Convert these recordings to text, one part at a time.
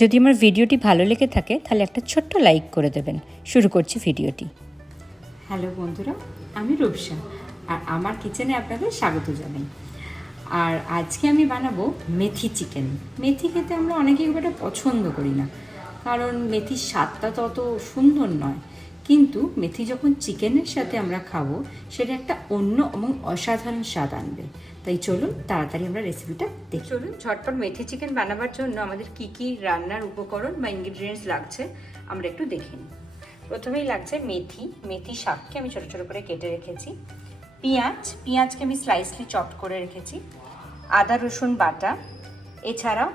যদি আমার ভিডিওটি ভালো লেগে থাকে তাহলে একটা ছোট্ট লাইক করে দেবেন। শুরু করছি ভিডিওটি। হ্যালো বন্ধুরা, আমি রূপসা আর আমার কিচেনে আপনাদের স্বাগত জানাই। আর আজকে আমি বানাবো মেথি চিকেন। মেথি খেতে আমরা অনেকেই খুব একটা পছন্দ করি না, কারণ মেথির স্বাদটা তত সুন্দর নয়। কিন্তু মেথি যখন চিকেনের সাথে আমরা খাবো, সেটা একটা অন্য এবং অসাধারণ স্বাদ আনবে। তাই চলুন তাড়াতাড়ি আমরা রেসিপিটা দেখি। চলুন ঝটপট মেথি চিকেন বানাবার জন্য আমাদের কি কি রান্নার উপকরণ বা ইনগ্রিডিয়েন্টস লাগছে আমরা একটু দেখে নিই। প্রথমেই লাগছে মেথি শাককে আমি ছোটো ছোটো করে কেটে রেখেছি। পেঁয়াজকে আমি স্লাইসলি চপ করে রেখেছি। আদা রসুন বাটা, এছাড়াও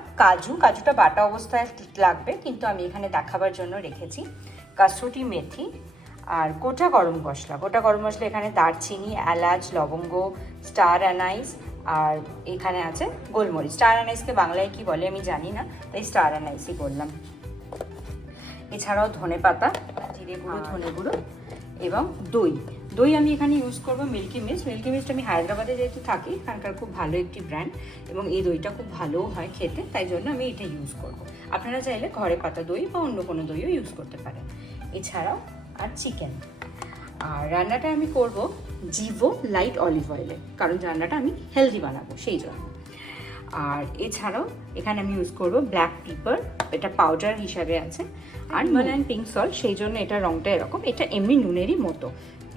কাজুটা বাটা অবস্থায় লাগবে, কিন্তু আমি এখানে দেখাবার জন্য রেখেছি। কাসুরি মেথি আর গোটা গরম মশলা এখানে দারচিনি, এলাচ, লবঙ্গ, স্টার অ্যানাইস আর এখানে আছে গোলমরিচ। স্টার অ্যানাইসকে বাংলায় কি বলে আমি জানি না, তাই স্টার অ্যানাইসই করলাম। এছাড়াও ধনেপাতা, জিরে গুঁড়ো, ধনে গুঁড়ো এবং দই আমি এখানে ইউজ করবো মিল্কি মিস্ট। আমি হায়দ্রাবাদে যেহেতু থাকি, এখানকার খুব ভালো একটি ব্র্যান্ড এবং এই দইটা খুব ভালোও হয় খেতে, তাই জন্য আমি এটা ইউজ করব। আপনারা চাইলে ঘরে পাতা দই বা অন্য কোনো দইও ইউজ করতে পারেন। এছাড়াও আর চিকেন। আর রান্নাটা আমি করব জিভো লাইট অলিভ অয়েলে, কারণ রান্নাটা আমি হেলদি বানাবো সেই জন্য। আর এছাড়াও এখানে আমি ইউজ করব ব্ল্যাক পেপার, এটা পাউডার হিসাবে আছে, আর হিমালয়ান পিঙ্ক সল্ট, সেই জন্য এটা রঙটা এরকম। এটা এমনি নুনেরই মতো,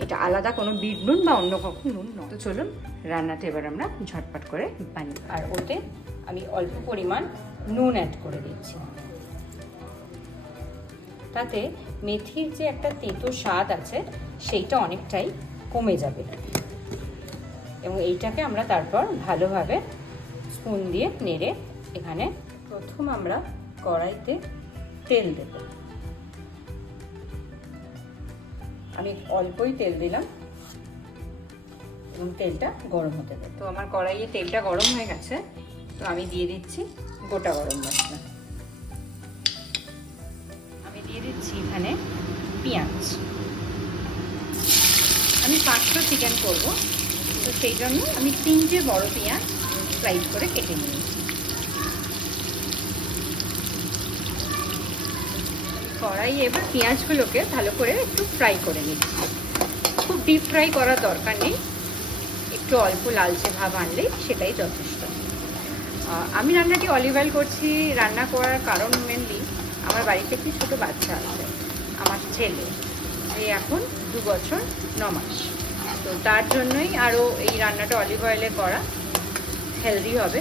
এটা আলাদা কোনো বিট নুন বা অন্য কখন নুন নয়। তো চলুন রান্নাটা এবার আমরা ঝটপট করে বানিয়ে। আর ওতে আমি অল্প পরিমাণ নুন অ্যাড করে দিচ্ছি, তাতে মেথির যে একটা তেতো স্বাদ আছে সেইটা অনেকটাই কমে যাবে। এবং এইটাকে আমরা তারপর ভালোভাবে স্পুন দিয়ে নেড়ে, এখানে প্রথম আমরা কড়াইতে তেল দেব। আমি অল্পই তেল দিলাম এবং তেলটা গরম হতে দেব। তো আমার কড়াইয়ে তেলটা গরম হয়ে গেছে, তো আমি দিয়ে দিচ্ছি গোটা গরম মশলা। আমি দিয়ে দিচ্ছি এখানে পেঁয়াজ। আমি 500 চিকেন করব, তো সেই জন্য আমি 3টে বড় পেঁয়াজ স্লাইস করে কেটে নিয়েছি। কড়াইয়ে এবার পেঁয়াজগুলোকে ভালো করে একটু ফ্রাই করে নিচ্ছি। খুব ডিপ ফ্রাই করার দরকার নেই, একটু অল্প লালচে ভাব আনলেই সেটাই যথেষ্ট। আমি রান্নাটি অলিভ অয়েল করছি। রান্না করার কারণ মেনলি আমার বাড়িতে একটি ছোটো বাচ্চা আছে, আমার ছেলে, যে এখন 2 বছর 9 মাস। তো তার জন্যই আরও এই রান্নাটা অলিভ অয়েলে করা, হেলদি হবে।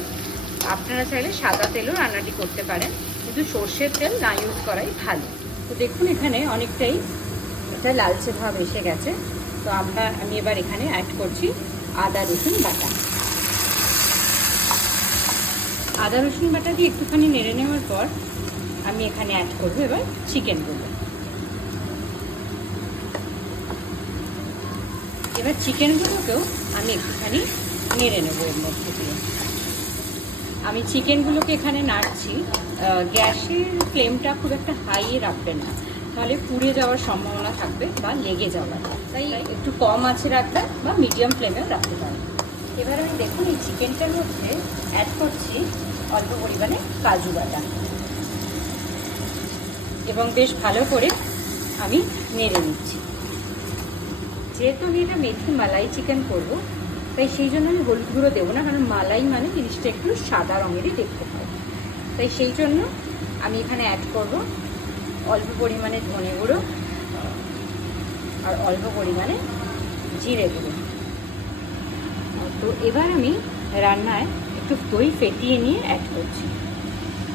আপনারা চাইলে সাদা তেলও রান্নাটি করতে পারেন, কিন্তু সর্ষের তেল না ইউজ করাই ভালো। তো দেখুন এখানে অনেকটাই এটা লালচে ভাব এসে গেছে। তো আমি এবার এখানে অ্যাড করছি আদা রসুন বাটা। আদা রসুন বাটা দিয়ে একটুখানি নেড়ে নেওয়ার পর আমি এখানে অ্যাড করবো এবার চিকেনগুলো। এবার চিকেনগুলোকেও আমি একটুখানি নেড়ে নেবো এর মধ্যে দিয়ে। আমি চিকেনগুলোকে এখানে নাড়ছি। গ্যাসের ফ্লেমটা খুব একটা হাইয়ে রাখবেন না, তাহলে পুড়ে যাওয়ার সম্ভাবনা থাকবে বা লেগে যাওয়ার, তাই একটু কম আঁচে রাখবেন বা মিডিয়াম ফ্লেমেও রাখতে পারেন। এবার আমি দেখুন এই চিকেনটার মধ্যে অ্যাড করছি অল্প পরিমাণে কাজু বাটা এবং বেশ ভালো করে আমি নেড়ে নিচ্ছি। যেহেতু আমি এটা মেথি মালাই চিকেন করব, তাই সেই জন্য আমি হলুদ গুঁড়ো দেবো না, কারণ মালাই মানে জিনিসটা একটু সাদা রঙেরই দেখতে পাই। তাই সেই জন্য আমি এখানে অ্যাড করব অল্প পরিমাণে ধনে গুঁড়ো আর অল্প পরিমাণে জিরে গুঁড়ো। তো এবার আমি রান্নায় একটু দই ফেটিয়ে নিয়ে অ্যাড করছি।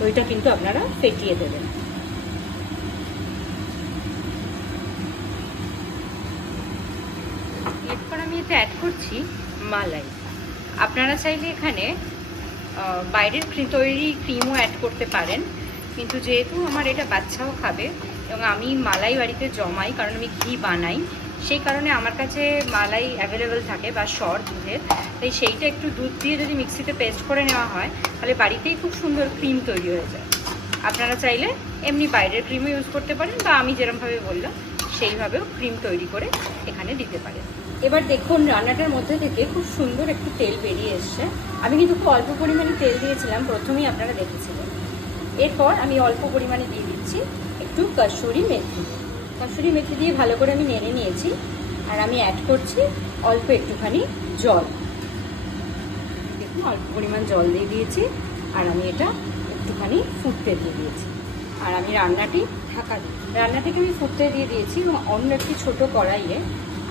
দইটা কিন্তু আপনারা ফেটিয়ে দেবেন। এরপর আমি এতে অ্যাড করছি মালাই। আপনারা চাইলে এখানে বাইরের তৈরি ক্রিমও অ্যাড করতে পারেন, কিন্তু যেহেতু আমার এটা বাচ্চাও খাবে এবং আমি মালাই বাড়িতে জমাই, কারণ আমি ঘি বানাই, সেই কারণে আমার কাছে মালাই অ্যাভেলেবেল থাকে বা সর দুধের। তাই সেইটা একটু দুধ দিয়ে যদি মিক্সিতে পেস্ট করে নেওয়া হয়, তাহলে বাড়িতেই খুব সুন্দর ক্রিম তৈরি হয়ে যায়। আপনারা চাইলে এমনি বাইরের ক্রিমও ইউজ করতে পারেন, বা আমি যেরকমভাবে বললাম সেইভাবেও ক্রিম তৈরি করে এখানে দিতে পারেন। এবার দেখুন রান্নাটার মধ্যে থেকে খুব সুন্দর একটু তেল বেরিয়ে এসছে। আমি কিন্তু খুব অল্প পরিমাণে তেল দিয়েছিলাম, প্রথমেই আপনারা দেখেছিলেন। এরপর আমি অল্প পরিমাণে দিয়ে দিচ্ছি একটু কসুরি মেথি। কসুরি মেথি দিয়ে ভালো করে আমি নেড়ে নিয়েছি। আর আমি অ্যাড করছি অল্প একটুখানি জল। দেখুন অল্প পরিমাণ জল দিয়ে দিয়েছি আর আমি এটা একটুখানি ফুটতে দিয়ে দিয়েছি। আর আমি রান্নাটিকে আমি ফুটতে দিয়ে দিয়েছি এবং অন্য একটি ছোটো কড়াইয়ে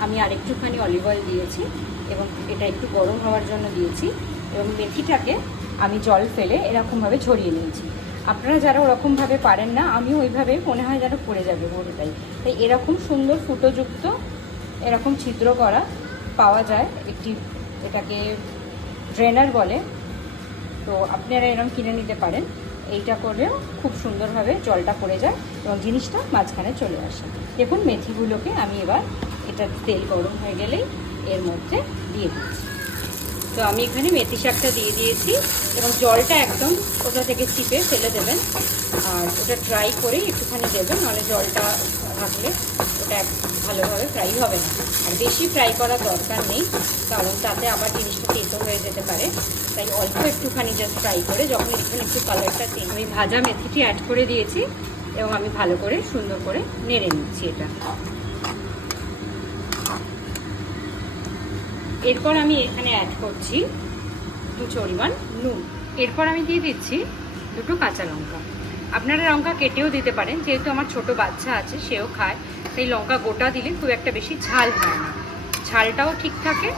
আমি আরেকটুখানি অলিভ অয়েল দিয়েছি এবং এটা একটু গরম হওয়ার জন্য দিয়েছি এবং মেথিটাকে আমি জল ফেলে এরকমভাবে ছড়িয়ে নিয়েছি। আপনারা যারা ওরকমভাবে পারেন না, আমিও ওইভাবে মনে হয় যেন পড়ে যাবে পুরোটাই। তাই এরকম সুন্দর ফুটোযুক্ত এরকম ছিদ্র করা পাওয়া যায় একটি, এটাকে ড্রেনার বলে, তো আপনারা এরকম কিনে নিতে পারেন। এইটা করলেও খুব সুন্দরভাবে জলটা পড়ে যায় এবং জিনিসটা মাঝখানে চলে আসে। দেখুন মেথিগুলোকে আমি এবার এটা তেল গরম হয়ে গেলেই এর মধ্যে দিয়ে দিচ্ছি। তো আমি এখানে মেথি শাকটা দিয়ে দিয়েছি এবং জলটা একদম ওটা থেকে চিপে ফেলে দেবেন। আর ওটা ট্রাই করেই একটুখানি দেবেন, নাহলে জলটা থাকলে ওটা ভালোভাবে ফ্রাই হবে না। আর বেশি ফ্রাই করার দরকার নেই, কারণ তাতে আবার জিনিসটা তেতো হয়ে যেতে পারে। তাই অল্প একটুখানি জাস্ট ফ্রাই করে যখন এখানে একটু কালারটা চেঞ্জ, আমি ভাজা মেথিটি অ্যাড করে দিয়েছি এবং আমি ভালো করে সুন্দর করে নেড়ে নিচ্ছি এটা। এরপর আমি এখানে অ্যাড করছি দু পরিমাণ নুন। এরপর আমি দিয়ে দিচ্ছি দুটো কাঁচা লঙ্কা। আপনারা লঙ্কা কেটেও দিতে পারেন, যেহেতু আমার ছোট বাচ্চা আছে সেও খায়, তাই লঙ্কা গোটা দিলে খুব একটা বেশি ঝাল হয় না, ঝালটাও ঠিক থাকে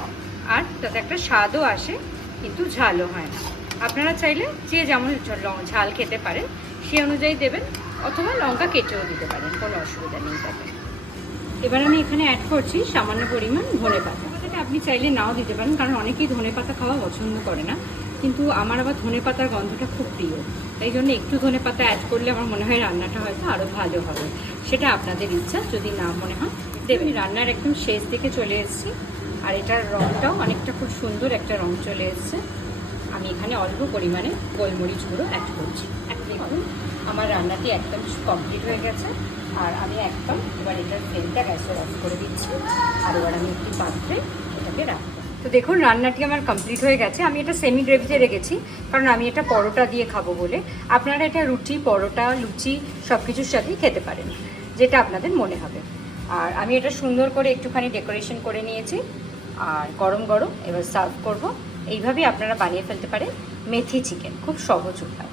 আর তাতে একটা স্বাদও আসে, কিন্তু ঝালও হয় না। আপনারা চাইলে যে যেমন ঝাল খেতে পারেন সে অনুযায়ী দেবেন, অথবা লঙ্কা কেটেও দিতে পারেন, কোনো অসুবিধা নেই তাতে। এবার আমি এখানে অ্যাড করছি সামান্য পরিমাণ ধনেপাতা। আপনি চাইলে নাও দিতে পারেন, কারণ অনেকেই ধনেপাতা খাওয়া পছন্দ করে না, কিন্তু আমার আবার ধনেপাতার গন্ধটা খুব প্রিয়, তাই জন্য একটু ধনেপাতা অ্যাড করলে আমার মনে হয় রান্নাটা হয়তো আরও ভালো হবে। সেটা আপনাদের ইচ্ছা, যদি না মনে হয় দেবেন। রান্নার একদম শেষ দিকে চলে এসেছি আর এটার রঙটাও অনেকটা খুব সুন্দর একটা রঙ চলে এসেছে। আমি এখানে অল্প পরিমাণে গোলমরিচ গুঁড়ো অ্যাড করছি। দেখুন আমার রান্নাটি একদম কমপ্লিট হয়ে গেছে আর আমি একদম এবার এটার ফ্লেমটা গ্যাসের অফ করে দিচ্ছি আর এবার আমি একটি পাত্রে এটাকে রাখবো। তো দেখুন রান্নাটি আমার কমপ্লিট হয়ে গেছে। আমি এটা সেমি গ্রেভিতে রেখেছি কারণ আমি এটা পরোটা দিয়ে খাবো বলে। আপনারা এটা রুটি, পরোটা, লুচি সব কিছুর সাথেই খেতে পারেন, যেটা আপনাদের মনে হবে। আর আমি এটা সুন্দর করে একটুখানি ডেকোরেশন করে নিয়েছি আর গরম গরম এবার সার্ভ করব। এইভাবেই আপনারা বানিয়ে ফেলতে পারেন মেথি চিকেন, খুব সহজ উপায়।